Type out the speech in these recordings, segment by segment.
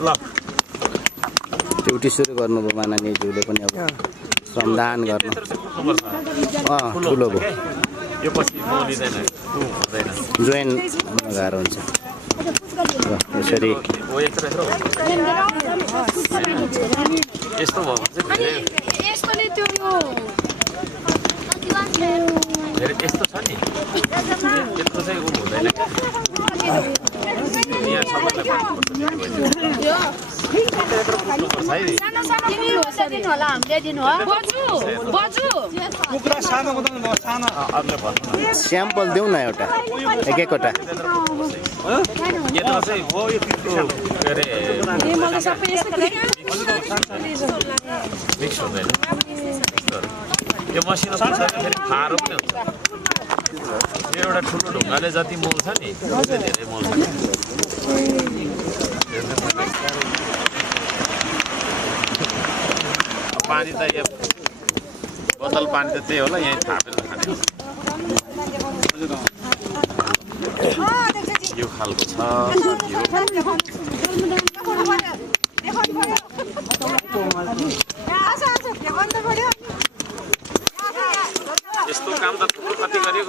ल ड्युटी सुरु गर्नुभयो माननीयज्यूले पनि अब श्रमदान गर्नु ठुलो भयो यो पछि म लिँदैन हुँदैन जोइन हुन गाह्रो हुन्छ यसरी यस्तो भयो भने यस्तोले त्यो धेरै यस्तो छ नि यस्तो चाहिँ उ हुँदैन यहाँ सबैलाई स्याम्पल देऊ न एउटा एक एकवटा मिक्स हुँदैन यो मसिनो फेरि फारो पनि हुन्छ यो एउटा ठुलो ढुङ्गाले जति मोल्छ नि त्यो धेरै मोल्छ पानी त यो बोतल पानी त त्यही होला यहीँ थापेर खाने यो खालको छ यस्तो काम त थुप्रो कति गर्यो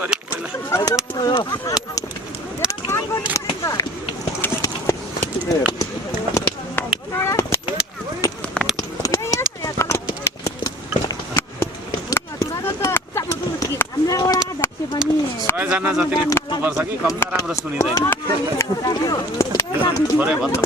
जना जतिले कुट्नुपर्छ कि कम त राम्रो सुनिँदैन थोरै भन्दा